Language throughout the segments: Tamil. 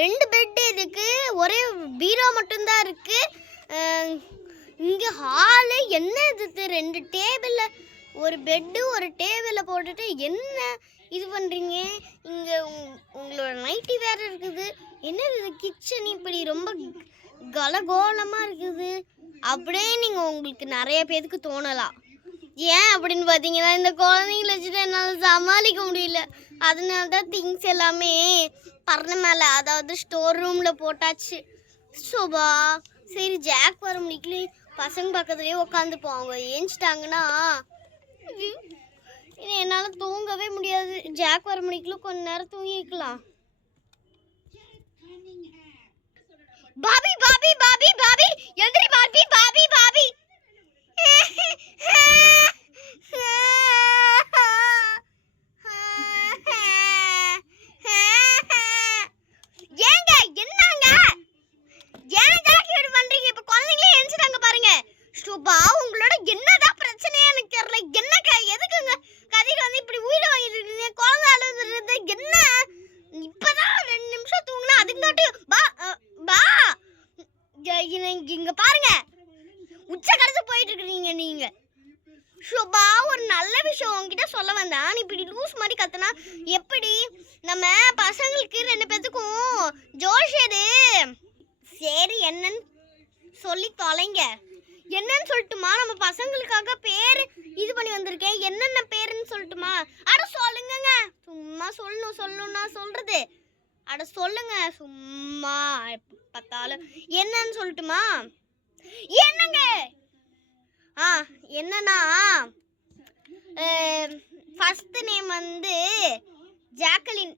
2 பெட் இருக்கு, ஒரே பீரோ மட்டும்தான் இருக்கு. இங்கே ஹாலு என்ன இது, 2 டேபிள், ஒரு பெட்டு ஒரு டேபிளை போட்டுட்டு என்ன இது பண்ணுறீங்க? இங்கே உங்களோட நைட்டி வேறு இருக்குது. என்னது இது, கிச்சன் இப்படி ரொம்ப கலகோலமாக இருக்குது அப்படியே நீங்கள் உங்களுக்கு நிறைய பேருக்கு தோணலாம். ஏன் அப்படின்னு பார்த்தீங்கன்னா, இந்த குழந்தைங்கள வச்சுட்டு என்னால் சமாளிக்க முடியல. அதனால தான் திங்ஸ் எல்லாமே பறந்த மேலே, அதாவது ஸ்டோர் ரூமில் போட்டாச்சு. சோபா சரி, ஜாக் வர முடிக்கல, பசங்க பக்கத்துலேயே உட்காந்துப்போம். அவங்க ஏஞ்சிட்டாங்கன்னா என்னால் தூங்கவே முடியாது. ஜாக் வர முடிக்கல, கொஞ்ச நேரம் தூங்கிக்கலாம். பாபி பாபி பாபி பாபி எந்திரி, பாபி பாபி பாபி ஏங்க என்னங்க ஏன் ஜாக்கி இப்படி பண்றீங்க? இப்ப குழந்தைங்களே எந்திரிச்சாங்க பாருங்க. சுபா, உங்களோட என்னதான் பிரச்சனையா எனக்கு தெரியல. என்னங்க எதுக்குங்க கதிர் வந்து இப்படி உயிரை வாங்கிட்டு இருக்கீங்க? குழந்தை அழுதுறது என்ன? இப்பதான் 2 நிமிஷம் தூங்கினா அதுங்காட்டி பா பா இங்க பாருங்க, உச்ச கடந்து போயிட்டு இருக்கீங்க நீங்க. சுபா, ஒரு நல்ல விஷயம் உங்ககிட்ட சொல்ல வந்தேன். நீ இப்படி லூஸ் மாதிரி கத்துனா எப்படி? நம்ம பசங்களுக்கு 2 பேத்துக்கும் ஜோஷியது. சரி, என்னன்னு சொல்லி தொலைங்க. என்னன்னு சொல்லட்டுமா? நம்ம பசங்களுக்காக பேர் இது பண்ணி வந்திருக்கேன். என்னென்ன பேருன்னு சொல்லட்டுமா? அட சொல்லுங்க, சும்மா சொல்லணும்னா சொல்றது. அட சொல்லுங்க, சும்மா பார்த்தாலும். என்னன்னு சொல்லட்டுமா? என்னங்க என்னன்னா, ஃபர்ஸ்ட் நேம் வந்து ஜாக்கலின்.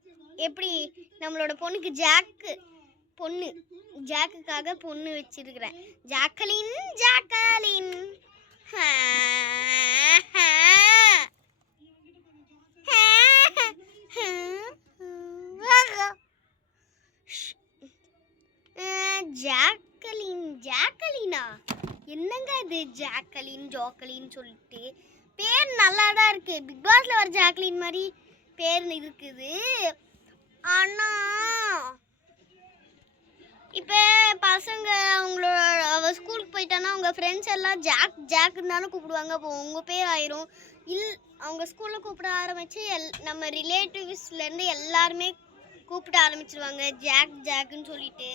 எப்படி நம்மளோட பொண்ணுக்கு ஜாக்கு, பொண்ணு ஜாக்குக்காக பொண்ணு வச்சிருக்கிறேன். Jacqueline Jacqueline. ஜாக்கலின் ஜாக்கலினா? என்னங்க இது ஜாக்கலின் ஜோக்கலின் சொல்லிட்டு பேர் நல்லா தான் இருக்கு. பிக் பாஸ்ல வர ஜாக்கலின் மாதிரி பேர் இருக்குது. ஆனா இப்போ பசங்க அவ ஸ்கூலுக்கு போயிட்டானா அவங்க ஃப்ரெண்ட்ஸ் எல்லாம் ஜாக் ஜாக்குன்னு தானே கூப்பிடுவாங்க. அப்போ உங்கள் பேர் ஆயிரும். அவங்க ஸ்கூலில் கூப்பிட ஆரம்பித்து நம்ம ரிலேட்டிவ்ஸ்லேருந்து எல்லாருமே கூப்பிட ஆரம்பிச்சிருவாங்க ஜாக் ஜாக்குன்னு சொல்லிட்டு.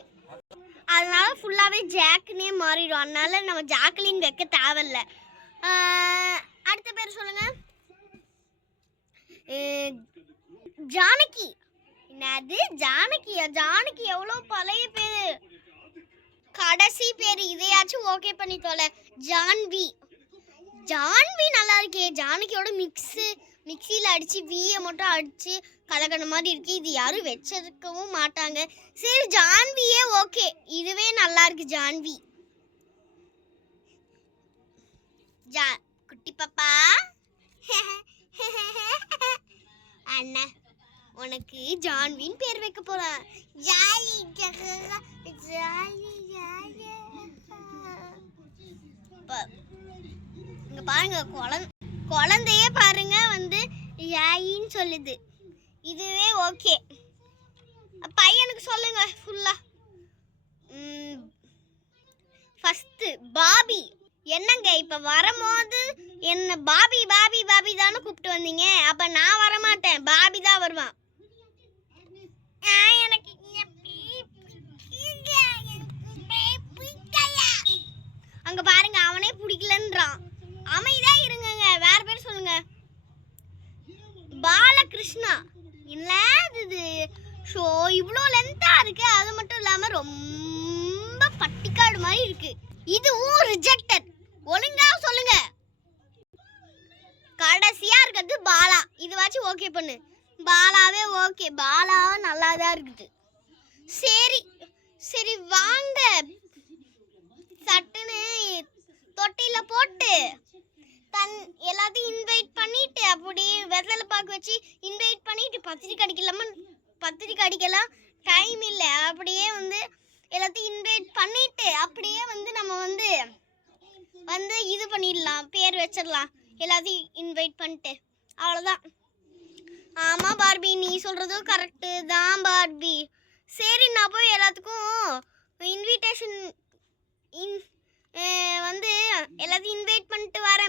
அதனால ஃபுல்லாகவே ஜாக்குன்னே மாறிடும். அதனால நம்ம ஜாக்கலின் வைக்க தேவையில்ல. அடுத்த பேர் சொல்லுங்க. ஜானகி. என்னது ஜானகியா? ஜானகி எவ்வளோ பழைய பேர். கடைசி பேர் இதையாச்சும் ஓகே பண்ணி தொலை. ஜான்வி. ஜான்வி நல்லா இருக்கே. ஜானகியோட மிக்சியில் அடித்து வீயை மட்டும் அடித்து கலக்கண மாதிரி இருக்கு. இது யாரும் வச்சிருக்கவும் மாட்டாங்க. சரி, ஜான்வியே ஓகே, இதுவே நல்லா இருக்கு. ஜான்வி. குட்டி பாப்பா, அண்ணா உனக்கு ஜான்வின் பேர் வைக்க போறேன். Jolly jolly jolly. இங்க பாருங்க, குழந்தையே பாருங்க வந்து யாயின்னு சொல்லுது. இதுவே ஓகே. பையனுக்கு சொல்லுங்க ஃபுல்லா. First Bobby. என்னங்க இப்ப வரும்போது என்ன பாபி பாபி பாபி தானே கூப்பிட்டு வந்தீங்க? அப்ப நான் வரமாட்டேன், பாபி தான் வருவான். எனக்கு அங்க பாருங்க, அவனே பிடிக்கலன்றான். அமைதியா இருங்கங்க. வேற பேர் சொல்லுங்க. பாலகிருஷ்ணா. இல்ல இது ஷோ இவ்வளோ லென்த்தா இருக்கு. அது மட்டும் இல்லாம ரொம்ப பட்டிக்காடு மாதிரி இருக்கு. இதுவும் ரிஜெக்டட். ஒழுங்கா சொல்லுங்க. கடைசியா இருக்கிறது பாலா. இதுவாச்சும் ஓகே பண்ணு. பாலாவே ஓகே. பாலாவே நல்லா தான் இருக்குது. சரி சரி வாங்க, சட்டுன்னு தொட்டில போட்டு எல்லாத்தையும் இன்வைட் பண்ணிட்டு அப்படியே வெத்தலை பாக்கு வச்சு இன்வைட் பண்ணிட்டு பத்திரிக்கை அடிக்கலாம் டைம் இல்லை. அப்படியே வந்து எல்லாத்தையும் இன்வைட் பண்ணிட்டு அப்படியே வந்து நம்ம வந்து இது பண்ணிடலாம், பேர் வச்சிடலாம். எல்லாத்தையும் இன்வைட் பண்ணிட்டு அவ்வளோதான். ஆமாம் பார்பி, நீ சொல்கிறதும் கரெக்டு தான் பார்பி. சரி நான் போய் எல்லாத்துக்கும் இன்விடேஷன் வந்து எல்லாத்தையும் இன்வைட் பண்ணிட்டு வரேன்.